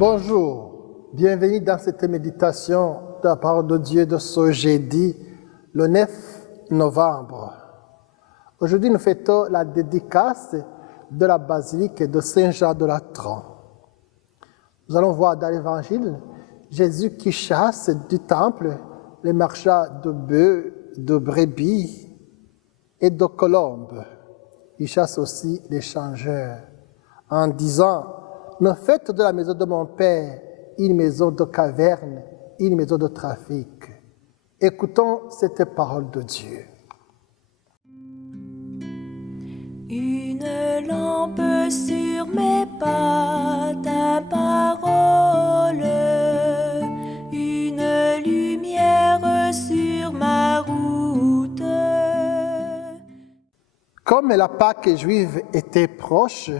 Bonjour, bienvenue dans cette méditation de la parole de Dieu de ce jeudi, le 9 novembre. Aujourd'hui, nous fêtons la dédicace de la basilique de Saint-Jean de Latran. Nous allons voir dans l'Évangile Jésus qui chasse du temple les marchands de bœufs, de brebis et de colombes. Il chasse aussi les changeurs en disant: ne faites de la maison de mon Père une maison de caverne, une maison de trafic. Écoutons cette parole de Dieu. Une lampe sur mes pas, ta parole, une lumière sur ma route. Comme la Pâque juive était proche,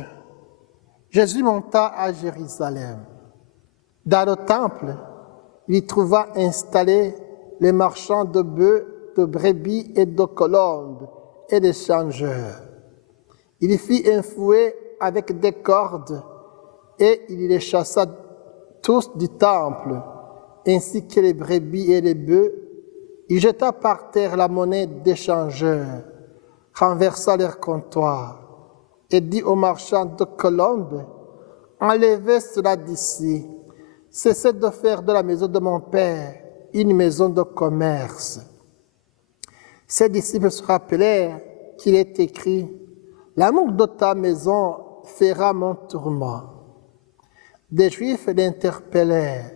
Jésus monta à Jérusalem. Dans le temple, il y trouva installés les marchands de bœufs, de brebis et de colombes et les changeurs. Il y fit un fouet avec des cordes et il les chassa tous du temple, ainsi que les brebis et les bœufs. Il jeta par terre la monnaie des changeurs, renversa leur comptoir et dit aux marchands de colombes: enlevez cela d'ici, cessez de faire de la maison de mon Père une maison de commerce. Ses disciples se rappelèrent qu'il est écrit: l'amour de ta maison fera mon tourment. Des Juifs l'interpellèrent: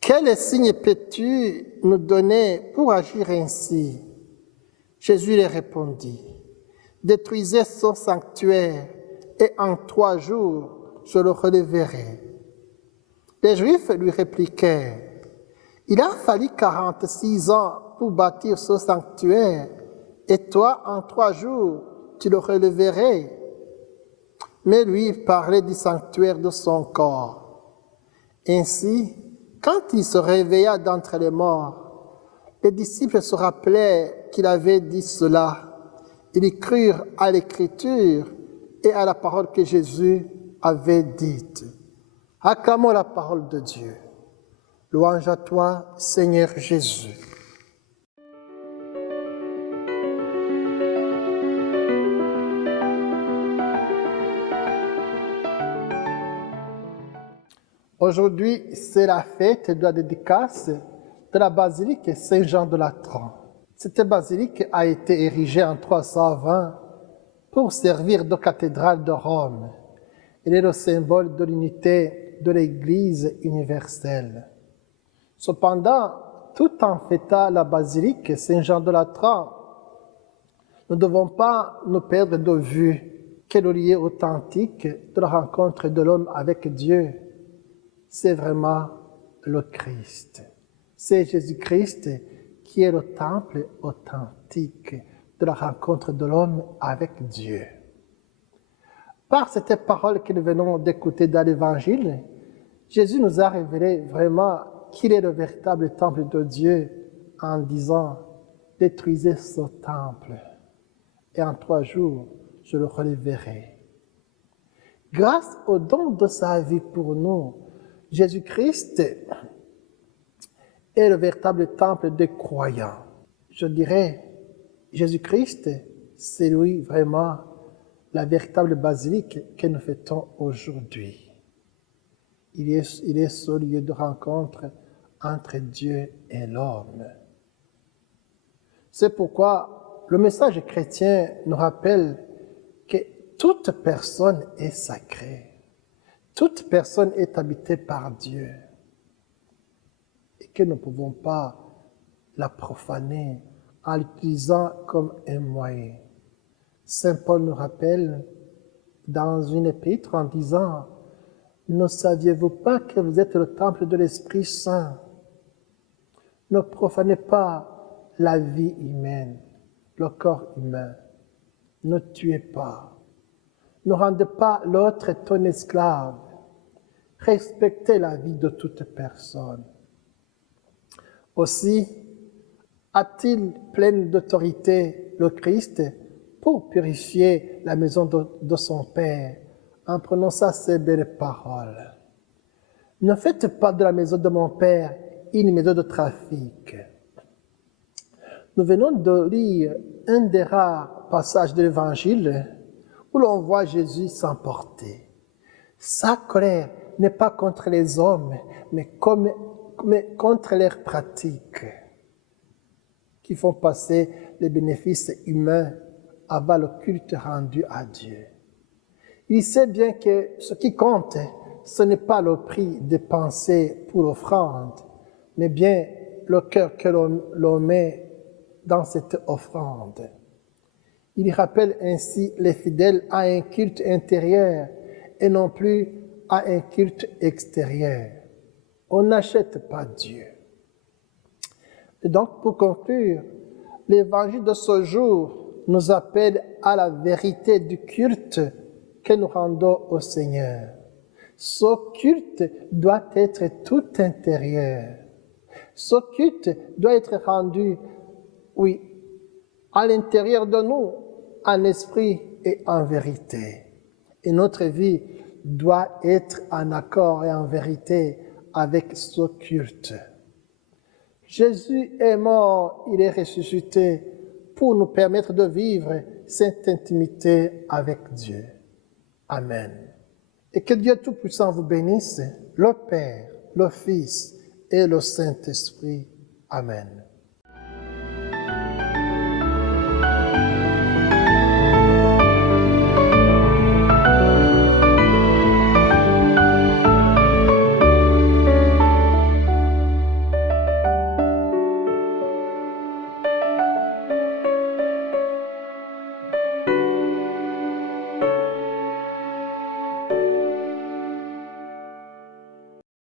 quel signe peux-tu nous donner pour agir ainsi? Jésus leur répondit: détruisez son sanctuaire et en 3 jours je le relèverai. Les Juifs lui répliquèrent: il a fallu 46 ans pour bâtir ce sanctuaire et toi en 3 jours tu le relèverais. Mais lui parlait du sanctuaire de son corps. Ainsi, quand il se réveilla d'entre les morts, les disciples se rappelaient qu'il avait dit cela. Ils y crurent à l'Écriture et à la parole que Jésus avait dite. Acclamons la parole de Dieu. Louange à toi, Seigneur Jésus. Aujourd'hui, c'est la fête de la dédicace de la basilique Saint-Jean de Latran. Cette basilique a été érigée en 320 pour servir de cathédrale de Rome. Elle est le symbole de l'unité de l'Église universelle. Cependant, tout en fêtant la basilique Saint-Jean de Latran, nous ne devons pas nous perdre de vue que le lieu authentique de la rencontre de l'homme avec Dieu, c'est vraiment le Christ. C'est Jésus-Christ qui est le temple authentique de la rencontre de l'homme avec Dieu. Par cette parole que nous venons d'écouter dans l'Évangile, Jésus nous a révélé vraiment qu'il est le véritable temple de Dieu en disant: détruisez ce temple et en 3 jours je le relèverai. Grâce au don de sa vie pour nous, Jésus-Christ est le véritable temple des croyants. Je dirais, Jésus-Christ, c'est lui vraiment la véritable basilique que nous fêtons aujourd'hui. Il est ce lieu de rencontre entre Dieu et l'homme. C'est pourquoi le message chrétien nous rappelle que toute personne est sacrée. Toute personne est habitée par Dieu et que nous ne pouvons pas la profaner en l'utilisant comme un moyen. Saint Paul nous rappelle dans une épître en disant: ne saviez-vous pas que vous êtes le temple de l'Esprit Saint? Ne profanez pas la vie humaine, le corps humain. Ne tuez pas. Ne rendez pas l'autre ton esclave. Respectez la vie de toute personne. Aussi, a-t-il pleine d'autorité le Christ pour purifier la maison de son Père en prononçant ces belles paroles? Ne faites pas de la maison de mon Père une maison de trafic. Nous venons de lire un des rares passages de l'Évangile où l'on voit Jésus s'emporter. Sa colère n'est pas contre les hommes, mais contre leurs pratiques qui font passer les bénéfices humains avant le culte rendu à Dieu. Il sait bien que ce qui compte, ce n'est pas le prix dépensé pour l'offrande, mais bien le cœur que l'on met dans cette offrande. Il rappelle ainsi les fidèles à un culte intérieur et non plus à un culte extérieur. On n'achète pas Dieu. Et donc, pour conclure, l'évangile de ce jour nous appelle à la vérité du culte que nous rendons au Seigneur. Ce culte doit être tout intérieur. Ce culte doit être rendu, oui, à l'intérieur de nous, en esprit et en vérité. Et notre vie doit être en accord et en vérité avec ce culte. Jésus est mort, il est ressuscité pour nous permettre de vivre cette intimité avec Dieu. Amen. Et que Dieu Tout-Puissant vous bénisse, le Père, le Fils et le Saint-Esprit. Amen.